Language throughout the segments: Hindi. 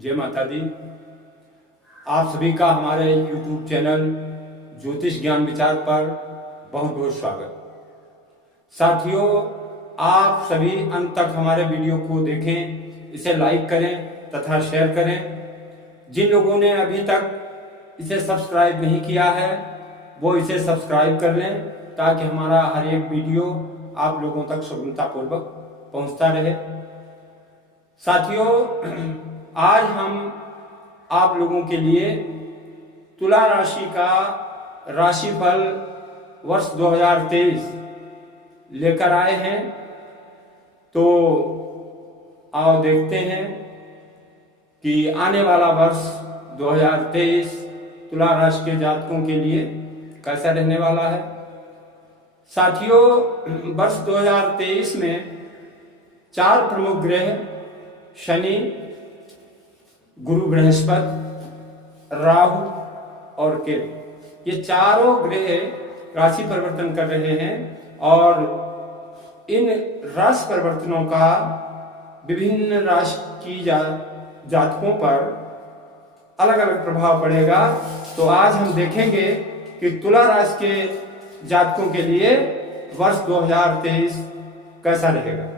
जय माता दी। आप सभी का हमारे YouTube चैनल ज्योतिष ज्ञान विचार पर बहुत बहुत स्वागत। साथियों, आप सभी अंत तक हमारे वीडियो को देखें, इसे लाइक करें तथा शेयर करें। जिन लोगों ने अभी तक इसे सब्सक्राइब नहीं किया है वो इसे सब्सक्राइब कर लें ताकि हमारा हर एक वीडियो आप लोगों तक सुगमतापूर्वक पहुंचता रहे। साथियों, आज हम आप लोगों के लिए तुला राशि का राशिफल वर्ष 2023 लेकर आए हैं। तो आओ देखते हैं कि आने वाला वर्ष 2023 तुला राशि के जातकों के लिए कैसा रहने वाला है। साथियों, वर्ष 2023 में 4 प्रमुख ग्रह शनि, गुरु, बृहस्पति, राहु और केतु, ये चारों ग्रह राशि परिवर्तन कर रहे हैं और इन राशि परिवर्तनों का विभिन्न राशि की जातकों पर अलग अलग प्रभाव पड़ेगा। तो आज हम देखेंगे कि तुला राशि के जातकों के लिए वर्ष 2023 कैसा रहेगा।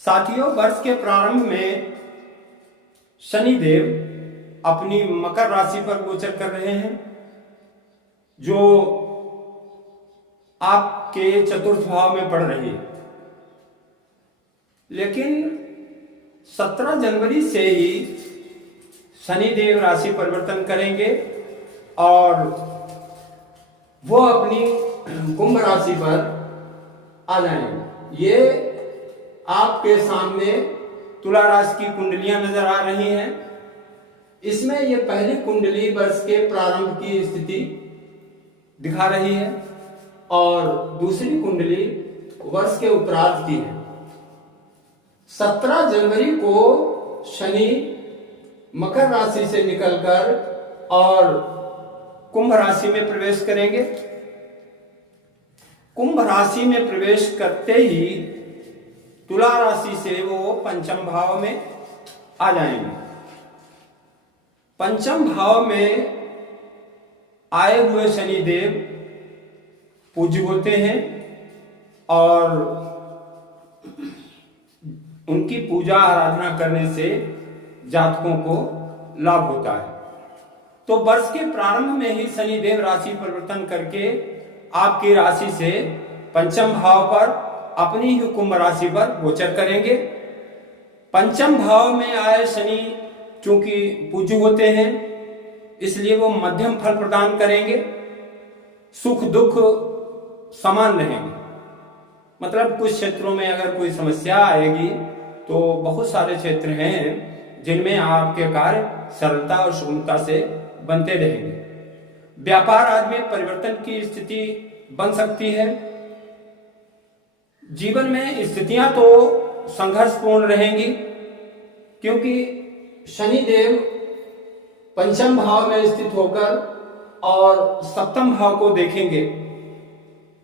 साथियों, वर्ष के प्रारंभ में शनि देव अपनी मकर राशि पर गोचर कर रहे हैं, जो आपके चतुर्थ भाव में पड़ रही है। लेकिन 17 जनवरी से ही शनि देव राशि परिवर्तन करेंगे और वो अपनी कुंभ राशि पर आ जाएंगे। ये आपके सामने तुला राशि की कुंडलियां नजर आ रही हैं। इसमें ये पहली कुंडली वर्ष के प्रारंभ की स्थिति दिखा रही है और दूसरी कुंडली वर्ष के उत्तरार्ध की है। 17 जनवरी को शनि मकर राशि से निकलकर और कुंभ राशि में प्रवेश करेंगे। कुंभ राशि में प्रवेश करते ही तुला राशि से वो पंचम भाव में आ जाएंगे। पंचम भाव में आए हुए शनि देव पूज्य होते हैं और उनकी पूजा आराधना करने से जातकों को लाभ होता है। तो वर्ष के प्रारंभ में ही शनि देव राशि परिवर्तन करके आपकी राशि से पंचम भाव पर अपनी ही कुंभ राशि पर गोचर करेंगे। पंचम भाव में आए शनि चूंकि पूज्य होते हैं, इसलिए वो मध्यम फल प्रदान करेंगे। सुख दुख समान रहेंगे। मतलब कुछ क्षेत्रों में अगर कोई समस्या आएगी तो बहुत सारे क्षेत्र हैं जिनमें आपके कार्य सरलता और सुगमता से बनते रहेंगे। व्यापार आदि में परिवर्तन की स्थिति बन सकती है। जीवन में स्थितियां तो संघर्षपूर्ण रहेंगी क्योंकि शनि देव पंचम भाव में स्थित होकर और सप्तम भाव को देखेंगे।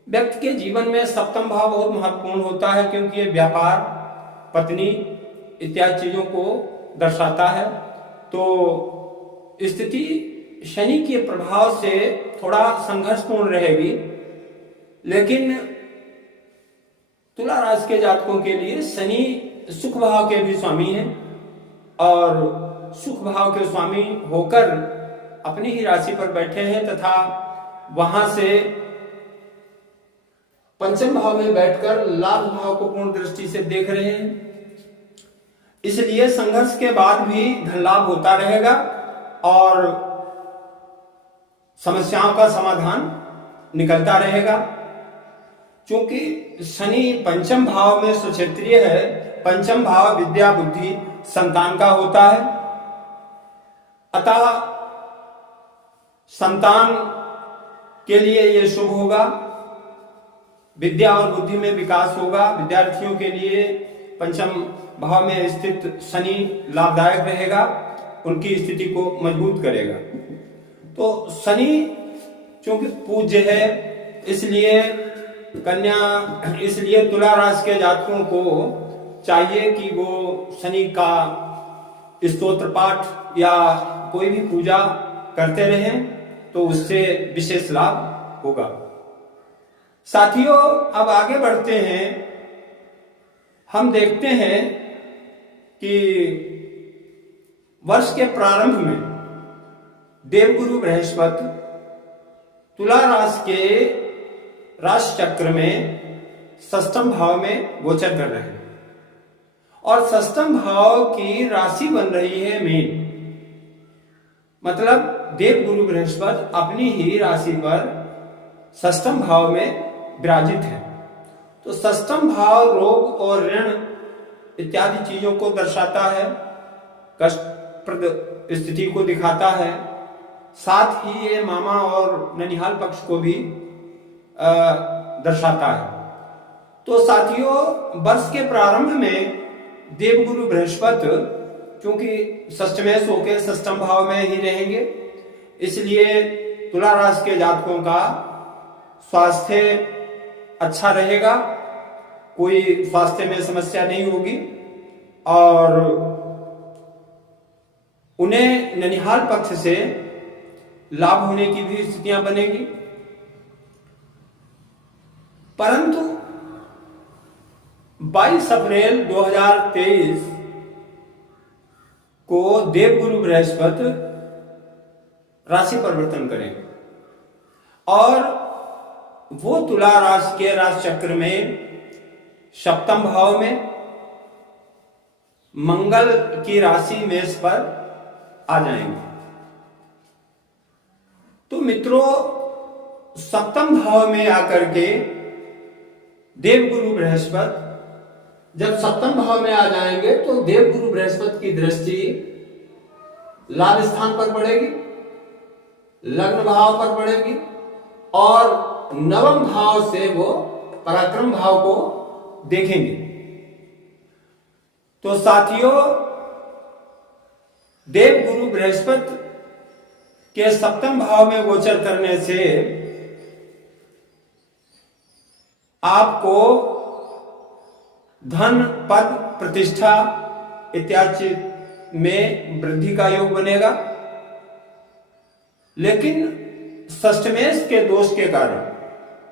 व्यक्ति के जीवन में सप्तम भाव बहुत महत्वपूर्ण होता है क्योंकि ये व्यापार, पत्नी इत्यादि चीजों को दर्शाता है। तो स्थिति शनि के प्रभाव से थोड़ा संघर्षपूर्ण रहेगी। लेकिन तुला राशि के जातकों के लिए शनि सुख भाव के भी स्वामी हैं और सुख भाव के स्वामी होकर अपनी ही राशि पर बैठे हैं तथा वहां से पंचम भाव में बैठकर लाभ भाव को पूर्ण दृष्टि से देख रहे हैं। इसलिए संघर्ष के बाद भी धन लाभ होता रहेगा और समस्याओं का समाधान निकलता रहेगा। क्योंकि शनि पंचम भाव में सुक्षेत्रीय है। पंचम भाव विद्या, बुद्धि, संतान का होता है। अतः संतान के लिए यह शुभ होगा। विद्या और बुद्धि में विकास होगा। विद्यार्थियों के लिए पंचम भाव में स्थित शनि लाभदायक रहेगा, उनकी स्थिति को मजबूत करेगा। तो शनि चूंकि पूज्य है, इसलिए तुला राशि के जातकों को चाहिए कि वो शनि का स्तोत्र पाठ या कोई भी पूजा करते रहें तो उससे विशेष लाभ होगा। साथियों, अब आगे बढ़ते हैं। हम देखते हैं कि वर्ष के प्रारंभ में देवगुरु बृहस्पति तुला राशि के राशि चक्र में षष्ठम भाव में गोचर कर रहे हैं और षष्ठम भाव की राशि बन रही है मीन। मतलब देवगुरु बृहस्पति अपनी ही राशि पर षष्ठम भाव में विराजित है। तो षष्ठम भाव रोग और ऋण इत्यादि चीजों को दर्शाता है, कष्टप्रद स्थिति को दिखाता है। साथ ही ये मामा और ननिहाल पक्ष को भी दर्शाता है। तो साथियों, वर्ष के प्रारंभ में देवगुरु बृहस्पति क्योंकि षष्ठमेश होकर षष्ठम भाव में ही रहेंगे, इसलिए तुला राशि के जातकों का स्वास्थ्य अच्छा रहेगा, कोई स्वास्थ्य में समस्या नहीं होगी और उन्हें ननिहाल पक्ष से लाभ होने की भी स्थितियां बनेगी। परंतु 22 अप्रैल 2023 को देवगुरु बृहस्पति राशि परिवर्तन करेंगे और वो तुला राशि के राशि चक्र में सप्तम भाव में मंगल की राशि मेष पर आ जाएंगे। तो मित्रों, सप्तम भाव में आकर के देवगुरु बृहस्पति जब सप्तम भाव में आ जाएंगे तो देवगुरु बृहस्पति की दृष्टि लाभ स्थान पर पड़ेगी, लग्न भाव पर पड़ेगी और नवम भाव से वो पराक्रम भाव को देखेंगे। तो साथियों, देवगुरु बृहस्पति के सप्तम भाव में गोचर करने से आपको धन, पद, प्रतिष्ठा इत्यादि में वृद्धि का योग बनेगा। लेकिन षष्ठमेश के दोष के कारण,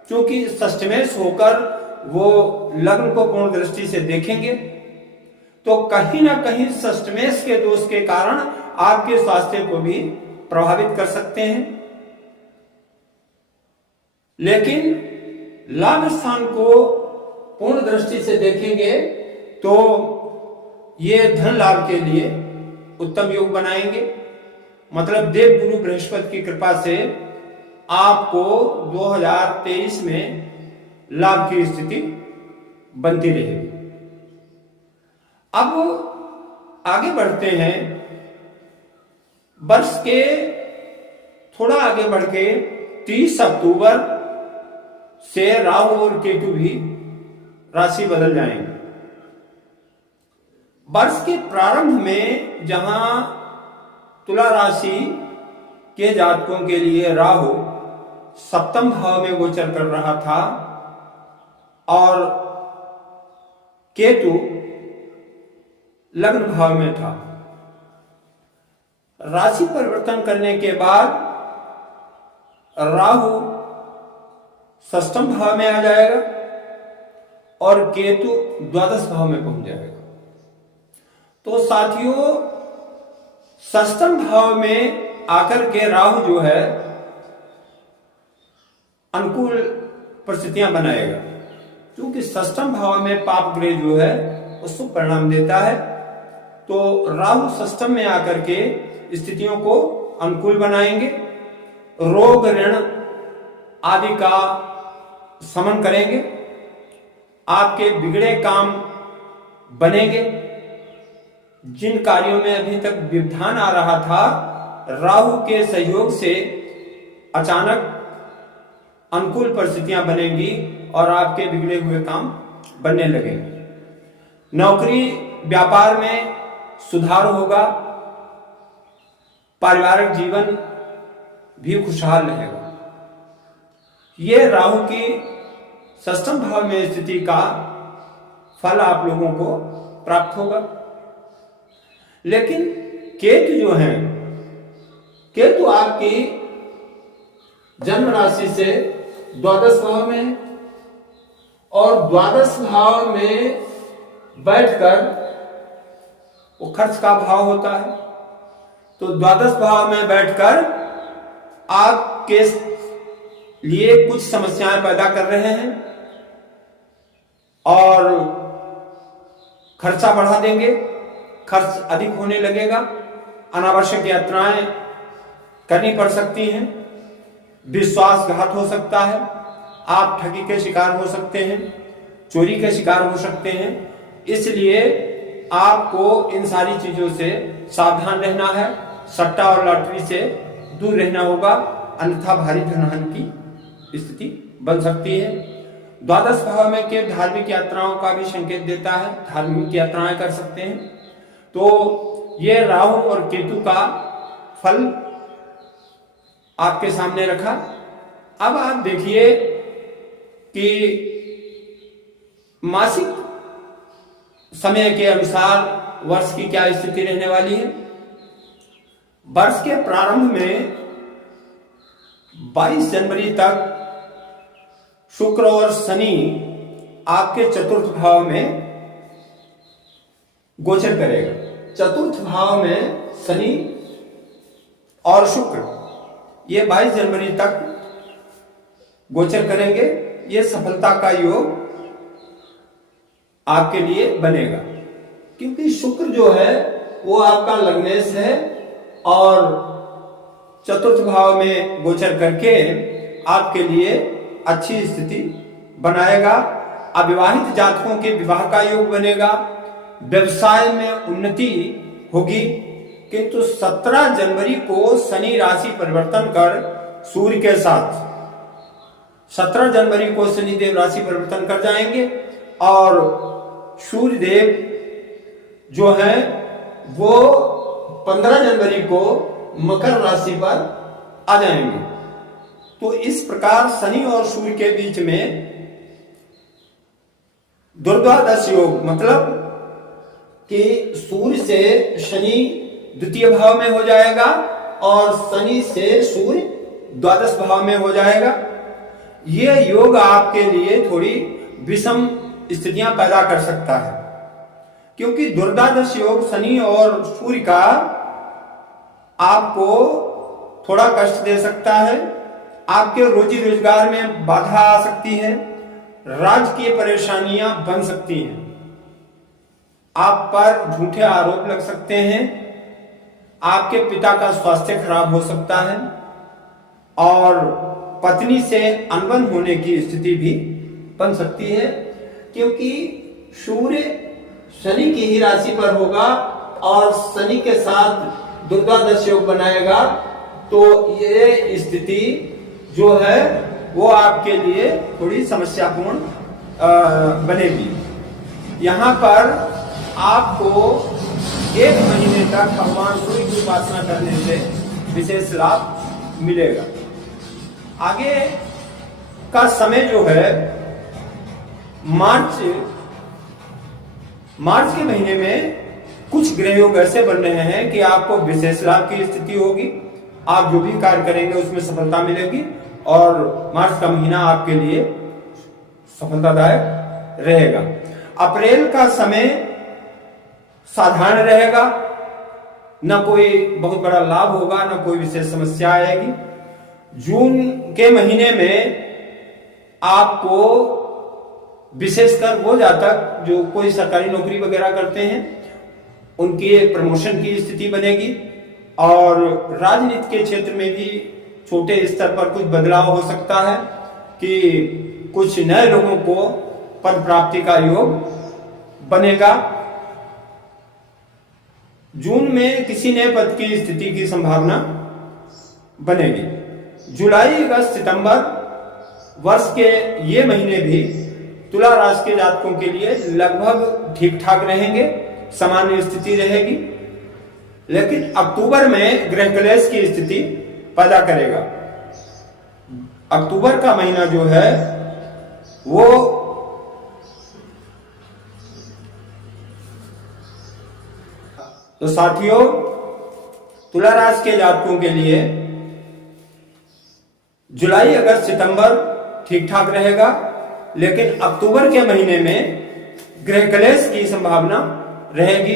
क्योंकि षष्ठमेश होकर वो लग्न को पूर्ण दृष्टि से देखेंगे, तो कहीं ना कहीं षष्ठमेश के दोष के कारण आपके स्वास्थ्य को भी प्रभावित कर सकते हैं। लेकिन लाभ स्थान को पूर्ण दृष्टि से देखेंगे तो ये धन लाभ के लिए उत्तम योग बनाएंगे। मतलब देवगुरु बृहस्पति की कृपा से आपको 2023 में लाभ की स्थिति बनती रहेगी। अब आगे बढ़ते हैं। वर्ष के थोड़ा आगे बढ़ के 30 अक्टूबर से राहु और केतु भी राशि बदल जाएंगे। वर्ष के प्रारंभ में जहां तुला राशि के जातकों के लिए राहु सप्तम भाव में गोचर कर रहा था और केतु लग्न भाव में था, राशि परिवर्तन करने के बाद राहु षष्ठम भाव में आ जाएगा और केतु द्वादश भाव में पहुंच जाएगा। तो साथियों, षष्ठम भाव में आकर के राहु जो है अनुकूल परिस्थितियां बनाएगा, क्योंकि षष्ठम भाव में पाप ग्रह जो है वो शुभ परिणाम देता है। तो राहु षष्ठम में आकर के स्थितियों को अनुकूल बनाएंगे, रोग ऋण आदि का शमन करेंगे, आपके बिगड़े काम बनेंगे। जिन कार्यों में अभी तक व्यवधान आ रहा था, राहु के सहयोग से अचानक अनुकूल परिस्थितियां बनेंगी और आपके बिगड़े हुए काम बनने लगेंगे। नौकरी व्यापार में सुधार होगा, पारिवारिक जीवन भी खुशहाल रहेगा। ये राहु की षष्ठम भाव में स्थिति का फल आप लोगों को प्राप्त होगा। लेकिन केतु जो है, केतु आपकी जन्म राशि से द्वादश भाव में है और द्वादश भाव में बैठकर वो खर्च का भाव होता है। तो द्वादश भाव में बैठकर आपके लिए कुछ समस्याएं पैदा कर रहे हैं और खर्चा बढ़ा देंगे, खर्च अधिक होने लगेगा, अनावश्यक यात्राएं करनी पड़ सकती हैं, विश्वासघात हो सकता है, आप ठगी के शिकार हो सकते हैं, चोरी के शिकार हो सकते हैं। इसलिए आपको इन सारी चीजों से सावधान रहना है, सट्टा और लॉटरी से दूर रहना होगा, अन्यथा भारी धनहानि की स्थिति बन सकती है। द्वादश भाव में केतु धार्मिक यात्राओं का भी संकेत देता है, धार्मिक यात्राएं कर सकते हैं। तो ये राहु और केतु का फल आपके सामने रखा। अब आप देखिए कि मासिक समय के अनुसार वर्ष की क्या स्थिति रहने वाली है। वर्ष के प्रारंभ में 22 जनवरी तक शुक्र और शनि आपके चतुर्थ भाव में गोचर करेगा। चतुर्थ भाव में शनि और शुक्र ये 22 जनवरी तक गोचर करेंगे। ये सफलता का योग आपके लिए बनेगा, क्योंकि शुक्र जो है वो आपका लग्नेश है और चतुर्थ भाव में गोचर करके आपके लिए अच्छी स्थिति बनाएगा। अविवाहित जातकों के विवाह का योग बनेगा, व्यवसाय में उन्नति होगी। किंतु 17 जनवरी को शनि राशि परिवर्तन कर सूर्य के साथ 17 जनवरी को शनिदेव राशि परिवर्तन कर जाएंगे और सूर्य देव जो है वो 15 जनवरी को मकर राशि पर आ जाएंगे। तो इस प्रकार शनि और सूर्य के बीच में दुर्द्वादश योग, मतलब कि सूर्य से शनि द्वितीय भाव में हो जाएगा और शनि से सूर्य द्वादश भाव में हो जाएगा। यह योग आपके लिए थोड़ी विषम स्थितियां पैदा कर सकता है, क्योंकि दुर्द्वादश योग शनि और सूर्य का आपको थोड़ा कष्ट दे सकता है, आपके रोजी रोजगार में बाधा आ सकती है, राजकीय परेशानियां बन सकती हैं, आप पर झूठे आरोप लग सकते हैं, आपके पिता का स्वास्थ्य खराब हो सकता है और पत्नी से अनबन होने की स्थिति भी बन सकती है, क्योंकि सूर्य शनि की ही राशि पर होगा और शनि के साथ दुर्द्वादश योग बनाएगा। तो ये स्थिति जो है वो आपके लिए थोड़ी समस्यापूर्ण बनेगी। यहाँ पर आपको 1 महीने तक भगवान सूर्य की उपासना करने से विशेष लाभ मिलेगा। आगे का समय जो है मार्च के महीने में कुछ ग्रह योग ऐसे बन रहे हैं कि आपको विशेष लाभ की स्थिति होगी, आप जो भी कार्य करेंगे उसमें सफलता मिलेगी और मार्च का महीना आपके लिए सफलतादायक रहेगा। अप्रैल का समय साधारण रहेगा, न कोई बहुत बड़ा लाभ होगा, न कोई विशेष समस्या आएगी। जून के महीने में आपको विशेषकर वो जातक जो कोई सरकारी नौकरी वगैरह करते हैं उनके प्रमोशन की स्थिति बनेगी और राजनीति के क्षेत्र में भी छोटे स्तर पर कुछ बदलाव हो सकता है कि कुछ नए लोगों को पद प्राप्ति का योग बनेगा। जून में किसी नए पद की स्थिति की संभावना बनेगी। जुलाई, अगस्त, सितंबर वर्ष के ये महीने भी तुला राशि के जातकों के लिए लगभग ठीक ठाक रहेंगे, सामान्य स्थिति रहेगी। लेकिन अक्टूबर में ग्रह क्लेश की स्थिति पैदा करेगा। अक्टूबर का महीना जो है वो तो साथियों, तुला राशि के जातकों के लिए जुलाई, अगस्त, सितंबर ठीक ठाक रहेगा, लेकिन अक्टूबर के महीने में गृह कलेश की संभावना रहेगी।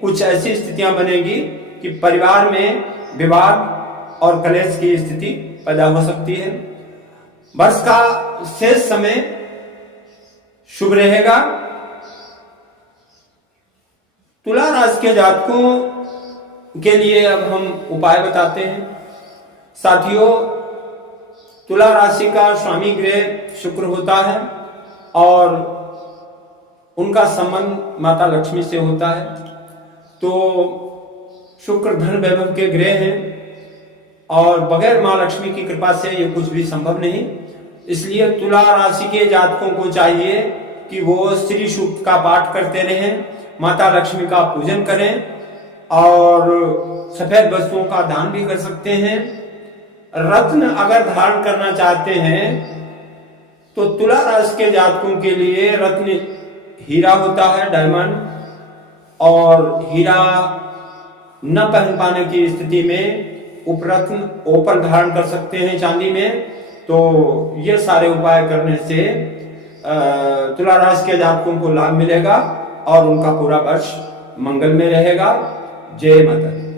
कुछ ऐसी स्थितियां बनेगी कि परिवार में विवाद और कलेश की स्थिति पैदा हो सकती है। वर्ष का शेष समय शुभ रहेगा। तुला राशि के जातकों के लिए अब हम उपाय बताते हैं। साथियों, तुला राशि का स्वामी ग्रह शुक्र होता है और उनका संबंध माता लक्ष्मी से होता है। तो शुक्र धन वैभव के ग्रह हैं और बगैर मां लक्ष्मी की कृपा से ये कुछ भी संभव नहीं। इसलिए तुला राशि के जातकों को चाहिए कि वो श्री सूक्त का पाठ करते रहें, माता लक्ष्मी का पूजन करें और सफेद वस्तुओं का दान भी कर सकते हैं। रत्न अगर धारण करना चाहते हैं तो तुला राशि के जातकों के लिए रत्न हीरा होता है, डायमंड, और हीरा न पहन पाने की स्थिति में उपरत्न ओपल धारण कर सकते हैं चांदी में। तो ये सारे उपाय करने से तुला राशि के जातकों को लाभ मिलेगा और उनका पूरा वर्ष मंगल में रहेगा। जय माता दी।